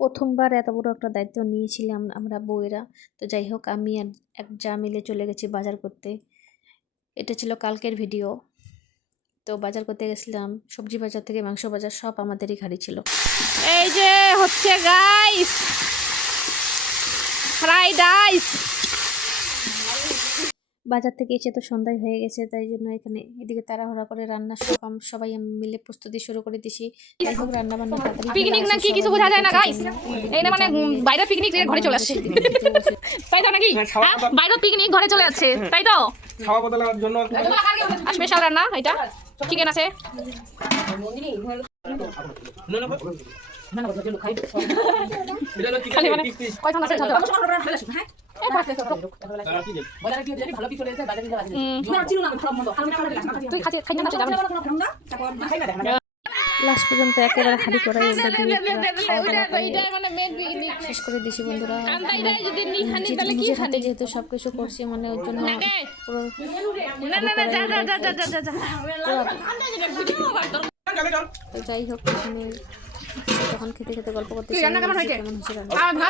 প্রথমবার এত বড় একটা দায়িত্ব নিয়েছিলাম আমরা বউয়েরা। তো যাই হোক, আমি আর এক যা মিলে চলে গেছি বাজার করতে। এটা ছিল কালকের ভিডিও। তো বাজার করতে গেছিলাম, সবজি বাজার থেকে মাংস বাজার সব আমাদেরই ঘাড়ি ছিল। এই যে হচ্ছে গাইস ফ্রাইড রাইস। বাজার থেকে এসে তো সন্ধ্যায় হয়ে গেছে, তাই জন্য এখানে এদিকে তাড়াহুড়া করে রান্না সবাই মিলে প্রস্তুতি শুরু করে দিছি। যাই হোক, রান্না বান্না তাড়াতাড়ি পিকনিক না কি কিছু বোঝা যায় না গাইস। এই না মানে বাইরে পিকনিক ঘরে চলে আসছে, তাই তো নাকি? বাইরে পিকনিক ঘরে চলে যাচ্ছে, তাই তো? খাওয়া বদলার জন্য স্পেশাল রান্না, এটা চিকেন আছে। খালি মানে কয়জন আছে ছাত্র? তুই খাচ্ছিস খাই না যাবে না। লাস্ট পর্যন্ত একেবারে হাঁড়ি করাই ওটা দিয়ে শেষ করে দিছি বন্ধুরা। নিজের হাতে যেহেতু সবকিছু করছি, মানে ওর জন্য পুরো তো যাই হোক, তখন খেতে খেতে গল্প করতে কেমন হয়েছে রান্না।